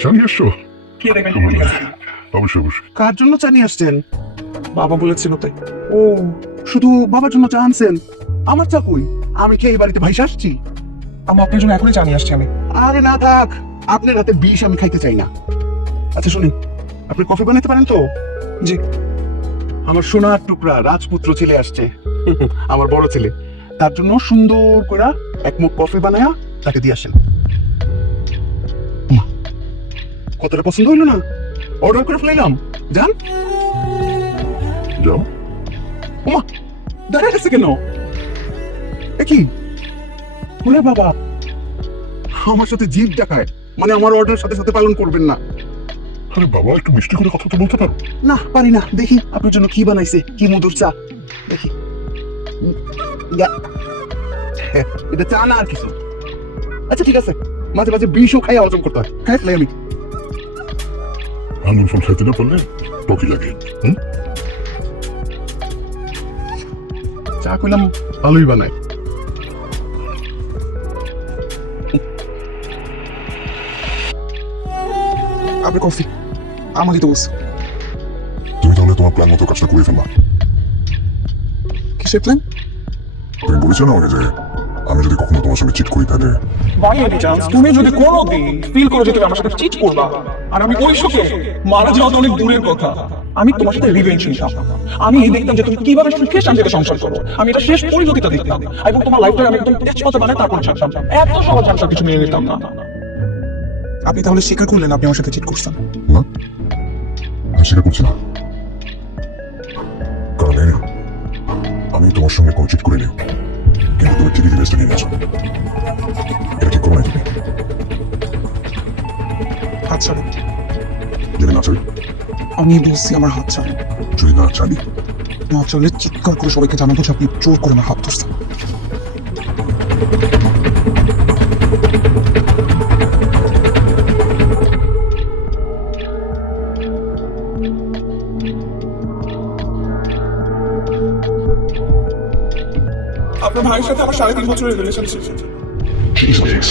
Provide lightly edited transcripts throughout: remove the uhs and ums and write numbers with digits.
চা নিয়ে এসছো? কে দেখবেন? অবশ্যই অবশ্যই। কার জন্য চা নিয়ে আসছেন? বাবা বলেছিল তাই। ও, শুধু বাবার জন্য চা আনছেন? আমার চা কই? আমি কি এই বাড়িতে ভাইসা আসছি? আমার আপনার জন্য এখনই চা নিয়ে আসছি আমি। আরে না থাক, আপনার হাতে বিষ আমি খাইতে চাই না। আচ্ছা শুনুন, আপনি কফি বানাতে পারেন তো? জি। আমার সোনার টুকরা রাজপুত্র ছেলে আসছে, আমার বড় ছেলে। তার জন্য সুন্দর করে এক মুখ কফি বানায়া তাকে দিয়ে আসেন। কতটা পছন্দ হইলো না? অর্ডার করে ফেলাইলাম। যান। যাও। ওমা, দাঁড়ায় গেছে কেন? এ কি? ওরে বাবা, আমার সাথে জিভ দেখায়, মানে আমার অর্ডার সাথে সাথে পালন করবেন না। আরে বাবা, একটু মিষ্টি করে কথা তো বলতে পারো। না পারি না। দেখি আপনার জন্য কি বানাইছে, কি মধুর চা। দেখি। এটা চা না আর কিছু। আচ্ছা ঠিক আছে, মাঝে মাঝে বিষও খাই হজম করতে হয়। খাই ফেলাই আমি। আঙুর ফল খাইতে না পারলে টকি লাগে। চা কইলাম ভালোই বানায়। আপনার কফি আমাকে তো বলছে। তুমি তাহলে তোমার প্ল্যান মতো কাজটা করে ফেলবা। কিসের প্ল্যান? তুমি বলেছো না আমাকে যে আমি যদি কখনো তোমার সঙ্গে চিট করি তাহলে বাই এনি চান্স তুমি যদি কোনোদিন ফিল করো যে তুমি আমার সাথে চিট করবা আর আমি ওই সুখে মারা যাওয়া তো অনেক দূরের কথা, আমি তোমার সাথে রিভেঞ্জ নিতাম। আমি দেখতাম যে তুমি কিভাবে সুখে শান্তিতে সংসার করো, আমি এটা শেষ পরিণতিটা দেখতাম এবং তোমার লাইফটা আমি একদম তেজপাতা বানায় তারপর ছাড়তাম। এত সহজ আমি সবকিছু মেনে নিতাম না। আপনি তাহলে স্বীকার করলেন আপনি আমার সাথে চিট করছেন? না, আমি স্বীকার করছি না। কারণ আমি তোমার সঙ্গে কোনো চিট করে নিও, কিন্তু তুমি ঠিকই রিভেঞ্জটা নিয়ে গেছো। এটা ঠিক করো না তুমি। হাত ছাড়ুন। যদি না চাই, আমি বলছি আমার হাত ছাড়ুন। যদি না চাবি, না চলে চিৎকার করে সবাইকে জানাবো যে আপনি জোর করে আমার হাত ধরছেন। আপনার ভাইয়ের সাথে আমার 3.5 বছরের রিলেশনশিপ। Jesus.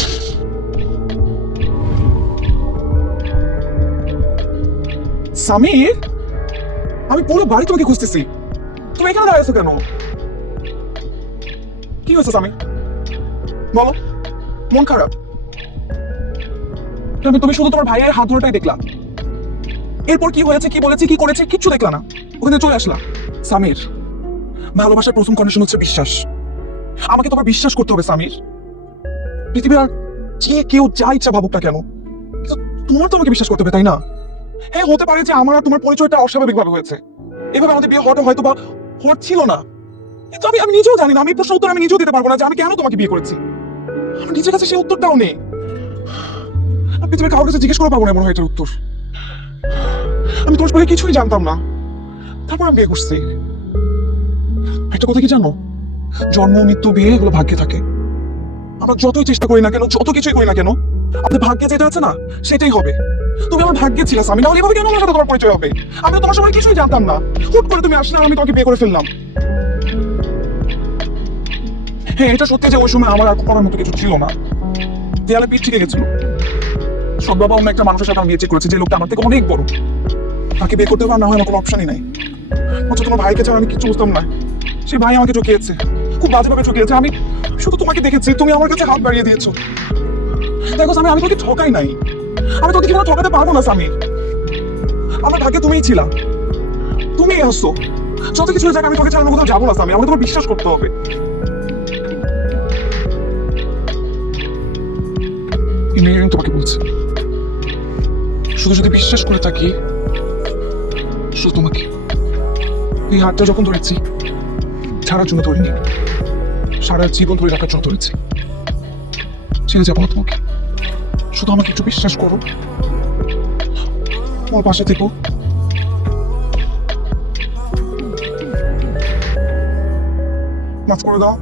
সামির, আমি পুরো বাড়ি তোমাকে খুঁজতেছি, তুমি এখানে দাঁড়িয়েছো কেন? কি হয়েছে সামির, বলো। মন খারাপ? তুমি শুধু তোমার ভাইয়ের হাত ধরাটাই দেখলা, এরপর কি হয়েছে, কি বলেছে, কি করেছে কিচ্ছু দেখলা না, ওখানে চলে আসলা। সামির, ভালোবাসার প্রথম কন্ডিশন হচ্ছে বিশ্বাস। আমাকে তোমার বিশ্বাস করতে হবে সামির। পৃথিবীর আর যে কেউ যা ইচ্ছা ভাবুক না কেন, কিন্তু তোমার তো আমাকে বিশ্বাস করতে হবে, তাই না? হ্যাঁ, হতে পারে যে আমার আর তোমার পরিচয়টা অস্বাভাবিক ভাবে হয়েছে, এভাবে আমাদের বিয়ে হওয়াটা হয়তো বা হচ্ছিল না, কিন্তু আমি নিজেও জানি না, আমি প্রশ্ন উত্তর আমি নিজেও দিতে পারবো না যে আমি কেন তোমাকে বিয়ে করেছি। আমার নিজের কাছে সেই উত্তরটাও নেই। আপনি তুমি কারোর কাছে জিজ্ঞেস করে পাবো না এমন হয় এটার উত্তর। আমি তোমার পরে কিছুই জানতাম না, তারপর আমি বিয়ে করছি। একটা কথা কি জানো, জন্ম মৃত্যু বিয়ে এগুলো ভাগ্যে থাকে। আমরা যতই চেষ্টা করি না কেন, যত কিছুই করি না কেন, আমাদের ভাগ্যে যেটা আছে না সেটাই হবে। তুমি আমার ভাগ্যে ছিলা আমি, নাহলে এভাবে কেন আমার সাথে তোমার পরিচয় হবে? আমি তো তোমার সময় কিছুই জানতাম না, হুট করে তুমি আসলে আর আমি তোমাকে বিয়ে করে ফেললাম। হ্যাঁ, এটা সত্যি যে ওই সময় আমার আর করার মতো কিছু ছিল না, দেয়ালে পিঠ ঠিক গেছিল। সব বাবা অন্য একটা মানুষের সাথে আমি বিয়ে করেছি, যে লোকটা আমার থেকে অনেক বড়, তাকে বিয়ে করতে হবে না হয় আমার কোনো অপশনই নাই। অথচ তোমার ভাইকে ছাড়া আমি কিছু বুঝতাম না, সে ভাই আমাকে ঠকিয়েছে, খুব বাজেভাবে ঠকিয়েছে। আমি শুধু তোমাকে দেখেছি, তুমি আমার কাছে হাত বাড়িয়ে দিয়েছো। দেখো আমি তোকে ঠকাই নাই, আমি তোকে জীবনে ঠকাতে পারবো না সামির। আমার ভাগ্যে তুমিই ছিলা, তুমি আসছো। যত কিছু হয়ে যাক, আমি তোকে ছাড়া কোথাও যাবো না সামির, আমাকে তোমার বিশ্বাস করতে হবে। তোমাকে বলছি, শুধু যদি বিশ্বাস করে থাকি, শুধু তোমাকে। এই হাতটা যখন ধরেছি ছাড়ার জন্য ধরিনি, সারা জীবন ধরে রাখার জন্য ধরেছি। ছেড়ে যাবো না তোমাকে, শুধু আমাকে একটু বিশ্বাস করো, আমার পাশে থেকো। মাফ করে দাও।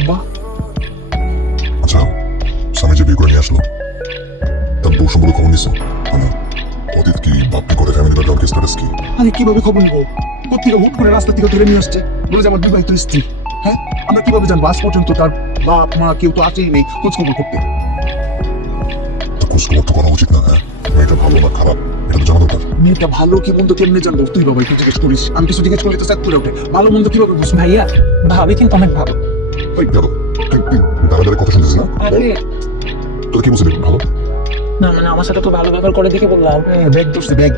আব্বা, আচ্ছা, স্বামী যে বিয়ে করে নিয়ে আসলো, তার বউ সম্পর্কে খবর নিছো? অতীত কি, বাপ্পি করে, ফ্যামিলি ব্যাকগ্রাউন্ড কি, স্ট্যাটাস কি? আমি কিভাবে খবর নেবো? কোথেকে হুট করে রাস্তা থেকে ধরে নিয়ে আসছে বলে যে আমার বিবাহিত স্ত্রী। হ্যাঁ, আমরা কিভাবে জানবো? আজ পর্যন্ত তার বাপ মা কেউ তো আসেই নেই খোঁজ খবর করতে। তো খোঁজ খবর তো করা উচিত না, হ্যাঁ? মেয়েটা ভালো না খারাপ এটা তো জানা দরকার। মেয়েটা ভালো কি মন্দ কেমনে জানবো? তুই বাবা একটু জিজ্ঞেস করিস। আমি কিছু জিজ্ঞেস করলে তো স্যার করে ওঠে। ভালো মন্দ কিভাবে বুঝবো? ভাইয়া ভাবি কিন্তু অনেক ভালো। ওই দেখো, তুই দাঁড়া দাঁড়া কথা শুনতেছিস না? আরে তোর কি বুঝলি ভালো? না মানে আমার সাথে তো ভালো ব্যবহার করে দেখে বললাম। ব্যাগ ধরছে ব্যাগ।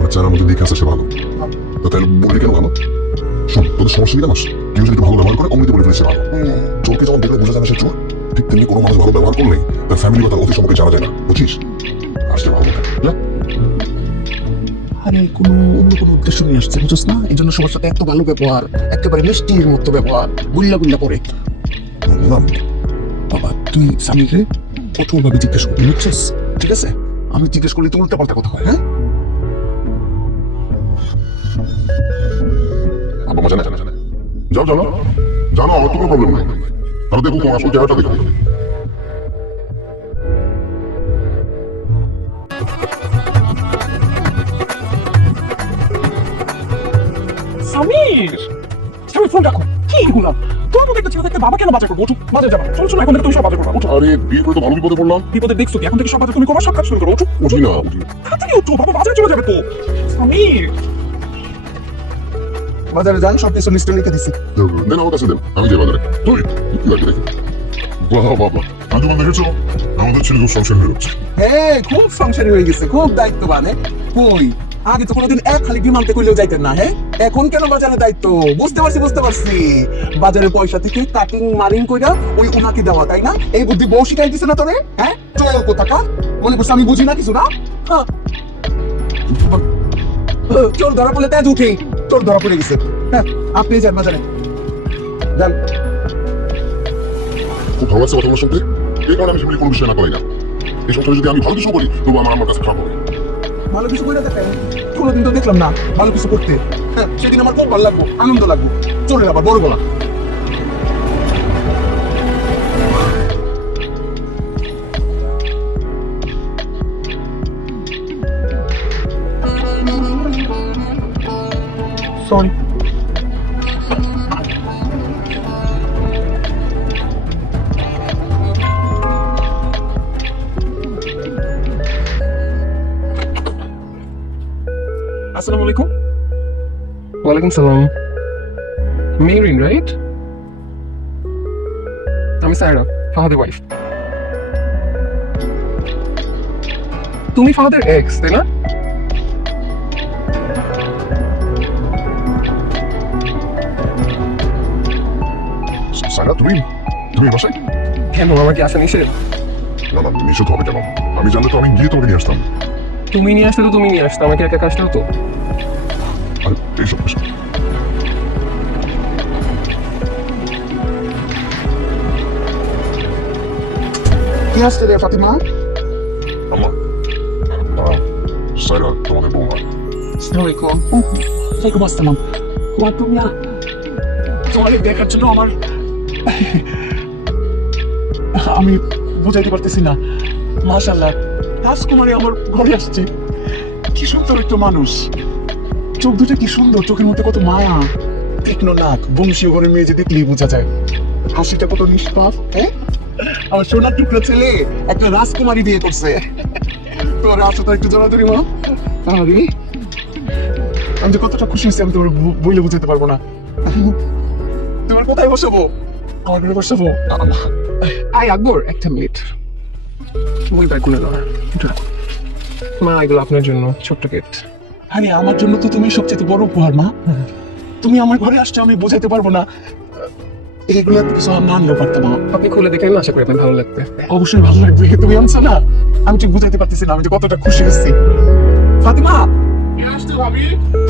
বাচ্চারা মধ্যে দেখে আসে সে ভালো, তো তাহলে বলবি কেন ভালো? শোন, তোদের সমস্যা কি জানাস? কেউ যদি একটু ভালো ব্যবহার করে অমৃত বলে ফেলেছে ভালো। চোরকে যখন দেখলে বোঝা যায় না সে চোর, ঠিক তেমনি কোনো মানুষ ভালো ব্যবহার করলে তার ফ্যামিলি বা তার অতি সম্পর্কে জানা যায় না, বুঝছিস? আসছে ভালো কথা, যা। আরে কোনো অন্য কোনো উদ্দেশ্য নিয়ে আসছে বুঝছ না? এই জন্য সবার সাথে এত ভালো ব্যবহার, একেবারে মিষ্টির মতো ব্যবহার, গুল্লা গুল্লা পরে। বললাম বাবা তুই স্বামীকে কঠোরভাবে জিজ্ঞেস করবি, বুঝছিস? ঠিক আছে? আমি জিজ্ঞেস করলে তো উল্টা পাল্টা কথা হয়। হ্যাঁ, আব্বা মা জানে জানে জানে, যাও জানো জানো, আমার তো কোনো প্রবলেম নাই। তাহলে দেখো তোমার আসল চেহারাটা দেখো। সমীর সমীর ফোন রাখো। কি এগুলা? তোর মতো একটা ছেলে থাকতে বাবা কেন বাজার করবো? ওঠো বাজার যাবা। চলো চলো এখন থেকে তুমি সব বাজার করবা। ওঠো। আরে বিয়ে করে তো ভালো বিপদে পড়লাম। বিপদে দেখছো কি? এখন থেকে সব বাজার তুমি করবা, সব কাজ শুরু করো। ওঠো উঠি না উঠি। তাড়াতাড়ি ওঠো, বাবা বাজারে চলে যাবে তো। সমীর বাজারে যান, সব কিছু লিস্টে লিখে দিছি। দেন আমার কাছে দেন, আমি যাই বাজারে। তুই কি লাগবে দেখি। বাহ বাবা, আমি তোমার দেখেছো আমাদের ছেলে খুব সংসার হয়ে যাচ্ছে। হ্যাঁ, খুব সংসারী হয়ে গেছে, খুব দায়িত্ববান। কই আগে তো কোনোদিন এক খালি বিমানতে কইলেও যাইতেন না। হ্যাঁ, এখন কেন বাজারে দায়িত্ব? বুঝতে পারছি বুঝতে পারছি। বাজারের পয়সা থেকে কাটিং মারিং কইরা ওই উনাকে দেওয়া, তাই না? এই বুদ্ধি বউ শিখাই দিছে না তোরে? হ্যাঁ, চল কোথাকা মনে করছে আমি বুঝি না কিছু না। হ্যাঁ, চোর ধরা পড়লে তেজ উঠে, চোর ধরা পড়ে গেছে। হ্যাঁ, আপনি যান বাজারে যান। খুব ভালো লাগছে কথাগুলো শুনতে। এই কারণে আমি ফ্যামিলি কোনো বিষয় না করি না। এই সংসারে যদি আমি ভালো কিছু করি তবু আমার কাছে খারাপ হবে। ভালো কিছু করে দেখেন, কোনোদিন তো দেখলাম না ভালো কিছু করতে। হ্যাঁ, সেদিন আমার খুব ভালো লাগবো, আনন্দ লাগবো। চলে আবার বড় গলা। সরি। আসসালামু আলাইকুম। ওয়ালাইকুম সালাম। Marine right? আমি সায়রা, ফাহাদের ওয়াইফ। তুমি ফাহাদের এক্স, তাই না? সায়রা, তুমি তুমি এই বাসায়? কেন, আমার কি আসা নিষেধ? না না, নিষেধ হবে কেন? আমি জানলে তো আমি গিয়ে তোমাকে নিয়ে আসতাম। তুমি নিয়ে আসলে তো তুমি নিয়ে আসতো, আমাকে একা কাজটা হতো। আরে এইসব এসব কি আসছে রে ফাতিমা? আম্মা, সায়রা তোমাদের বৌমা। আসসালামু আলাইকুম। ওয়ালাইকুম আসসালাম। ওয়া তুমি না তোমার দেখার জন্য আমি বুঝাইতে পারতেছি না। মাশাআল্লাহ, রাজকুমারী আমার ঘরে আসছে। কি সুন্দর একটা মানুষ, চোখ দুটো কি সুন্দর, চোখের মধ্যে কত মায়া, তীক্ষ্ণ নাক, বংশীয় ঘরের মেয়ে যে দেখলেই বোঝা যায়। হাসিটা কত নিষ্পাপ। হ্যাঁ, আমার সোনার টুকরা ছেলে একটা রাজকুমারী বিয়ে করছে। তোমার আসো তো একটু জড়াধরি মা। আরে আমি যে কতটা খুশি হয়েছি আমি তোমার বইলে বুঝাতে পারবো না। তোমার কোথায় বসাবো? আমার ঘরে বসাবো? আই আকবর, একটা মিনিট। বই ব্যাগ গুলো দাও। মা, এগুলো আপনার জন্য ছোট্ট গিফট। আরে আমার জন্য তো তুমি সবচেয়ে বড় উপহার মা। তুমি আমার ঘরে আসছো, আমি বোঝাইতে পারবো না। এইগুলো কিছু না নিয়েও পারতাম মা। আপনি খুলে দেখেন, আশা করি আপনার ভালো লাগবে। অবশ্যই ভালো লাগবে, তুমি আনছো না। আমি ঠিক বুঝাইতে পারতেছি না আমি যে কতটা খুশি হচ্ছি। ফাতিমা,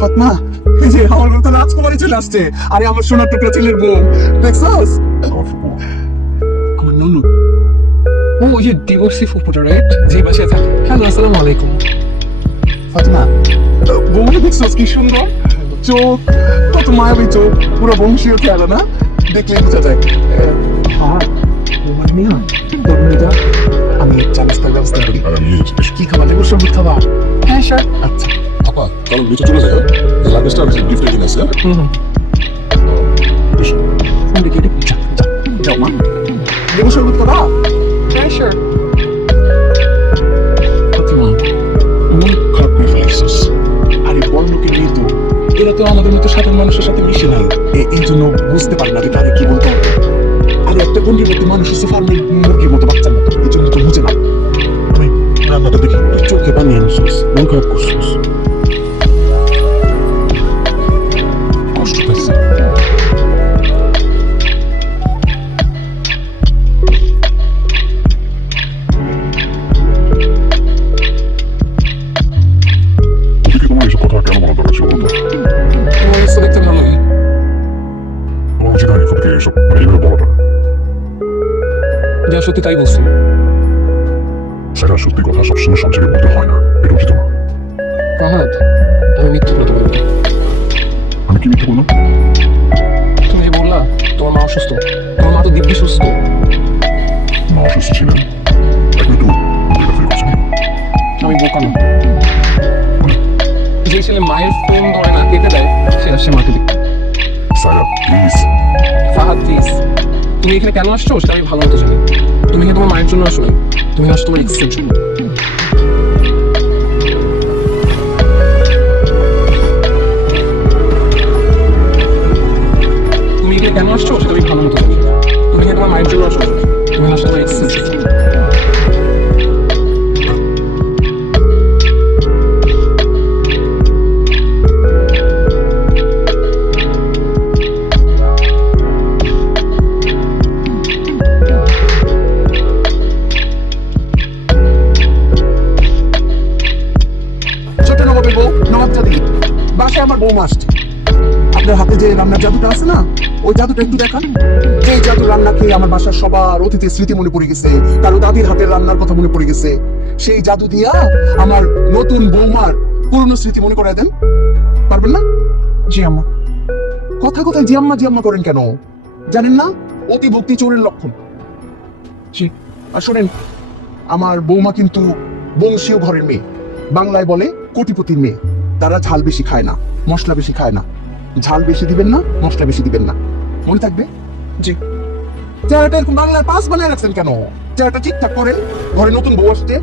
ফাতিমা, এই যে আমার ঘরে তো রাজকুমারী চলে আসছে। আরে আমার সোনার টুকরা ছেলের বউ, দেখছস? আমার ফুপু। আমার ননদ। ও, ওই যে ডিভোর্সি ফুপুটা, রাইট? যে বাসায় থাকে। হ্যালো, আসসালামু আলাইকুম। ফাতিমা, বউটা দেখছস কি সুন্দর চোখ, কত মায়াবী চোখ, পুরো বংশীয় খেয়াল না, দেখলেই বোঝা যায়। আর তোমার মেয়ে তোর মেয়েটা, আমি চানাস্তার ব্যবস্থা করি। আর আমি কি খাবার দেবো? সবুজ খাবার। হ্যাঁ স্যার। আচ্ছা আপা তাহলে নিচে চলে যায় এই লাগেজটা আমি গিফট কিনে আছে বেশ যাও মা লেবু শরবত খাবা? হ্যাঁ স্যার। ফাতিমা মন খারাপ করে ফেলেছিস আরে বড় লোকের মেয়ে তো, এরা তো আমাদের মতো সাধারণ মানুষের সাথে মিশে নাই, এই জন্য বুঝতে পারে না যে তারে কি বলতে হবে। আরে একটা গন্ডির মধ্যে মানুষ হচ্ছে ফার্মের মুরগির মতো বাচ্চার মতো, এই জন্য তো বুঝে না। আমি রান্নাটা দেখি চোখে পানি আনছিস, মন খারাপ করছিস। কষ্ট পাইছি ওদিকে তোমার এইসব কথা কেন বলা দরকার ছিল বলতো তোমার এসে দেখতে ভালোই। তোমার উচিত হয়নি তোকে এইসব মানে এইভাবে বলাটা যা সত্যি তাই বলছি। সেটা সত্যি কথা সবসময় সব জায়গায় বলতে হয় না, এটা উচিত না। ফাহাদ, আমি মিথ্যে বলতে পারি না। আমি কি মিথ্যে বললাম? তুমি যে বললা তোমার মা অসুস্থ, তোমার মা তো দিব্যি সুস্থ। মা অসুস্থ ছিলেন একটু একটু এটা ফিল করছেন আমি বোকা না। যে ছেলে মায়ের ফোন ধরে না কেটে দেয় সে আসছে মাকে দেখতে। সারা প্লিজ ফাহাদ প্লিজ, তুমি এখানে কেন আসছো সেটা আমি ভালো মতো জানি। তুমি কি তোমার মায়ের জন্য আসো না, তুমি আসছো তোমার এক্সের জন্য। তুমি এখানে কেন আসছো সেটা আমি ভালো মতো জানি। তুমি কি তোমার মায়ের জন্য আসো না, তুমি আসছো তোমার এক্সের জন্য। ছোট নবাবের বউ নবাব জাদি, বাসায় আমার বউ আসছে। আপনার হাতে যে রান্নার জাদুটা আছে না, ওই জাদুটা একটু দেখান। যে জাদু রান্না খেয়ে আমার বাসার সবার অতীতের স্মৃতি মনে পড়ে গেছে, কারো দাদির হাতের রান্নার কথা মনে পড়ে গেছে। সেই জাদু দিয়া আমার নতুন বৌমার পুরনো স্মৃতি মনে করায় দেন, পারবেন না? জি আম্মা। কথা কথায় জিয়াম্মা জিয়াম্মা করেন কেন? জানেন না অতি ভক্তি চোরের লক্ষণ? জি। আর শোনেন, আমার বৌমা কিন্তু বংশীয় ঘরের মেয়ে, বাংলায় বলে কোটিপতির মেয়ে। তারা ঝাল বেশি খায় না, মশলা বেশি খায় না। ঝাল বেশি দিবেন না, মশলা বেশি দিবেন না, মনে থাকবে? জি। চেহারাটা এরকম বাংলার পাস বানায় রাখছেন কেন? চেহারাটা ঠিকঠাক করেন, ঘরে নতুন বউ আসছে,